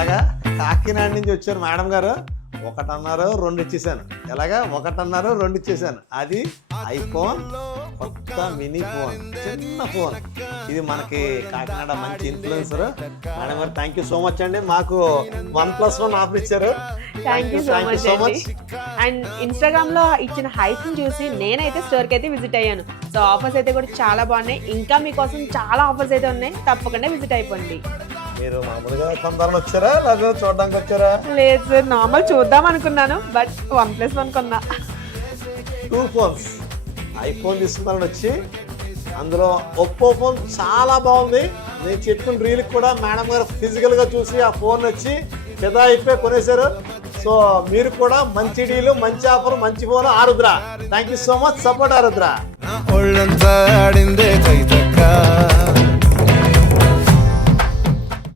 ఎలాగా కాకినాడ నుంచి వచ్చారు మేడం గారు, ఒకటన్నారు రెండు ఇచ్చేసాను. ఎలాగా ఒకటన్నారు రెండు ఇచ్చేసాను. అది ఐఫోన్ కొత్త మినీ ఫోన్, చిన్న ఫోన్. ఇది మనకి కాకినాడ మంచి ఇన్ఫ్లుయెన్సర్ మేడం గారు. థ్యాంక్ యూ సో మచ్ అండి. మాకు 1+1 ఆఫర్ ఇచ్చారు. Thank you so much. And Instagram లో ఇచ్చిన హైప్ ని చూసి నేనైతే స్టోర్ కి అయితే విజిట్ అయ్యాను. సో ఆఫర్స్ అయితే కూడా చాలా బాగున్నాయి. ఇంకా మీకోసం చాలా ఆఫర్స్ అయితే ఉన్నాయి, తప్పకుండా విజిట్ అయిపోండి. మీరు మామూలుగా కొందరు వచ్చారా లేదా చూడడానికి వచ్చారా? లేదు సార్, నార్మల్ చూద్దాం అనుకున్నాను, బట్ 1+1 కొన్నా. 2 ఫోన్స్ ఐఫోన్ తీసుకున్నారని వచ్చి, అందులో ఒప్పో ఫోన్ చాలా బాగుంది. నేను చెప్పిన రీల్కి కూడా మేడం గారు ఫిజికల్గా చూసి ఆ ఫోన్ వచ్చి ఫిదా అయిపోయి కొనేశారు. సో మీరు కూడా మంచి డీలు, మంచి ఆఫర్, మంచి phone. Arudra, thank you so much. Support Arudra.